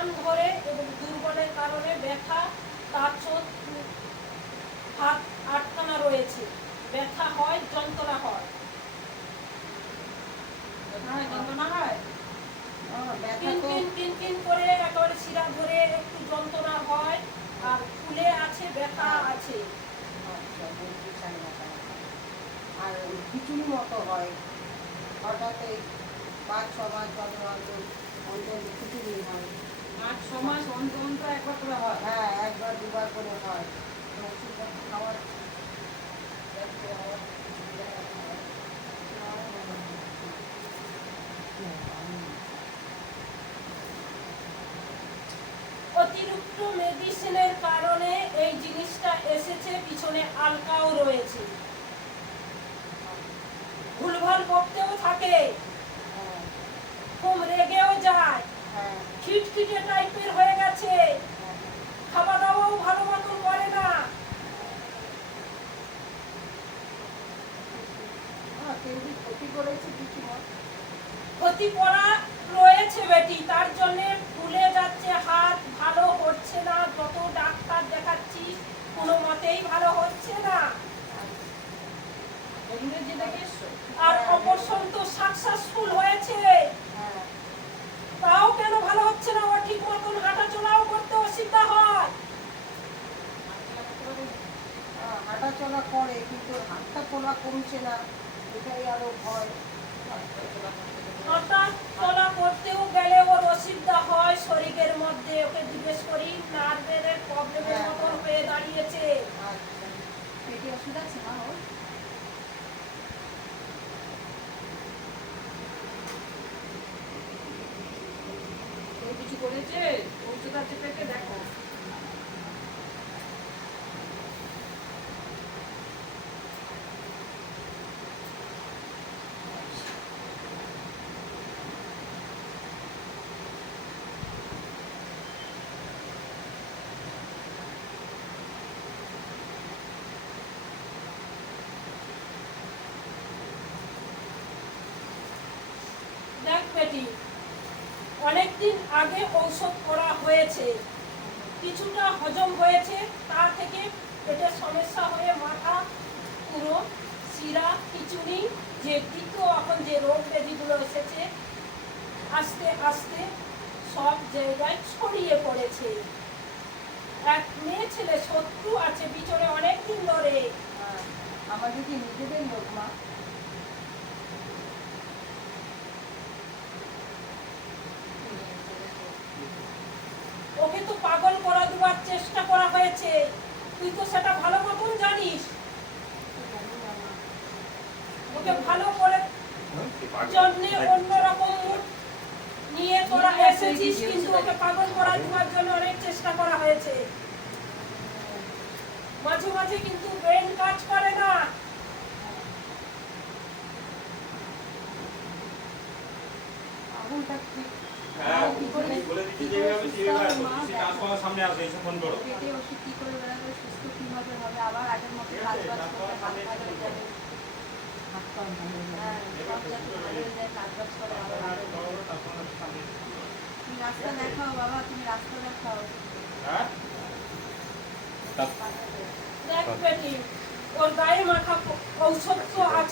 টান ধরে এবং দুর্বলের কারণে ব্যথা, তার চোখ হাত আটকানা রয়েছে, ব্যথা হয়, যন্ত্রণা হয়। যন্ত্রণা হয় কিন করে একেবারে শিরা ধরে একটু যন্ত্রণা হয়, আর ফুলে আছে, ব্যথা আছে। আর খিচুড়ি মতো হয় হঠাৎ 5-6 মাস অন্তর খিচুড়ি হয়। 5-6 মাস অন্তর একবার করে হয়? হ্যাঁ, একবার দুবার করে হয়। খাওয়ার অতিরিক্ত মেডিসিনের কারণে এই জিনিসটা এসেছে, পিছনে আলকাও রয়েছে, ভুলভাল বকতেও থাকে, খুব রেগেও যায়, খিটখিটে টাইপের হয়ে গেছে, খাওয়া দাওয়াও ভালো মতন করে না। ক্ষতি করা রয়েছে বেটি, তার জন্য ফুলে যাচ্ছে হাত, ভালো হচ্ছে না, যত ডাক্তার দেখাচ্ছি কোনো মতেই ভালো হচ্ছে না। আর অপারেশন তো সাকসেসফুল হয়েছে, তাও কেন ভালো হচ্ছে না? ও ঠিক মতন হাঁটা চলাও করতে অসুবিধা হয়। হাঁটা চলা করে কিন্তু হাতটা পোলা কমছে না, এটাই আরো ভয়। হাঁটা চলা করতেও গেলে ওর অসুবিধা হয় শরীরের মধ্যে, ওকে জিজ্ঞেস করি, নার্ভের প্রবলেমের মতন হয়ে দাঁড়িয়েছে। পেটে ওষুধ আছে মা ওর? কিছু করেছে? ওষুধ আছে পেটে, দেখো। দেখ বেটি, অনেকদিন আগে ঔষধ করা হয়েছে, কিছুটা হজম হয়েছে, তার থেকে পেটের সমস্যা হয়ে মাথা পুরো শিরা খিচুড়ি, যে দ্বিতীয় এখন যে রোগ ব্যাধিগুলো এসেছে আস্তে আস্তে সব জায়গায় ছড়িয়ে পড়েছে। এক মেয়ে ছেলে শত্রু আছে পিছনে অনেকদিন ধরে। আমাদের কি নিজেদের লোক মা? ওকে তো পাগল করা দেওয়ার চেষ্টা করা হয়েছে, তুই তো সেটা ভালো মতন জানিস। ওকে ভালো করে জন্য অন্যরকম মুড নিয়ে তোরা এসেছিস, কিন্তু ওকে পাগল করা দেওয়ার জন্য অনেক চেষ্টা করা হয়েছে। মাঝে মাঝে কিন্তু ব্রেন কাজ করে না। আগুনটা ঠিক সামনে আসে এসে ফোন করো। পেটে ওষুধ কি করে বেড়াবে, সুস্থ কিভাবে হবে, আবার আগের মতো কাজ বাজ করতে হাত ভালো হয়ে যাবে। হাত পা ভালো হ্যাঁ, সব যাতে ভালো হয়ে যায়, কাজ বাজ করে আবার ভালো হয়ে যায়। তুমি রাস্তা দেখাও বাবা, তুমি রাস্তা দেখাও। দেখ বেটি, ওর গায়ে মাখা ঔষধ তো আছে।